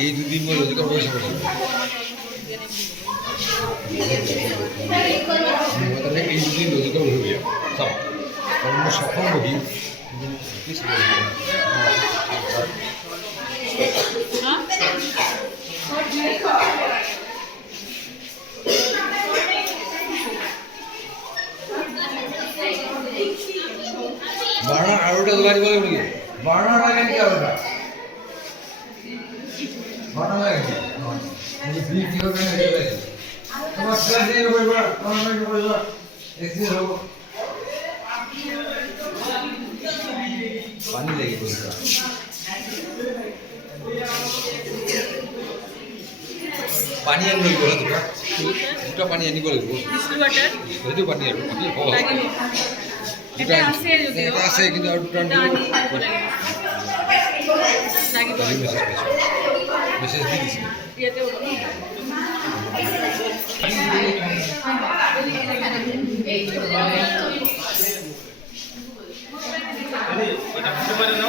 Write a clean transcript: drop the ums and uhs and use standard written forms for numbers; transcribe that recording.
এই দুদিন মধ্যে রোজগার পয়সা করছে এই দুদিন রোজগার হয়ে সব কারণ সফল হবি বারো আরোটা দোকান বলে বলি বারো লাগে নাকি আরোটা বারো লাগে বিল কি হবে না এটা লাগে তোমার ক্লাস নিয়ে বলবা তোমার নাকি বলবা এক্সিস হবে পানি লাগে বলবা পানি আনি বলে দুটো পানি আনি বলে ডিস্টিল ওয়াটার দুটো পানি আনি এটা আছে যদিও এটা আছে কিন্তু আর দুটো আনি বলে লাগি বলে মেসেজ দিয়ে দিছি ইয়েতেও এটা বুঝতে পারে না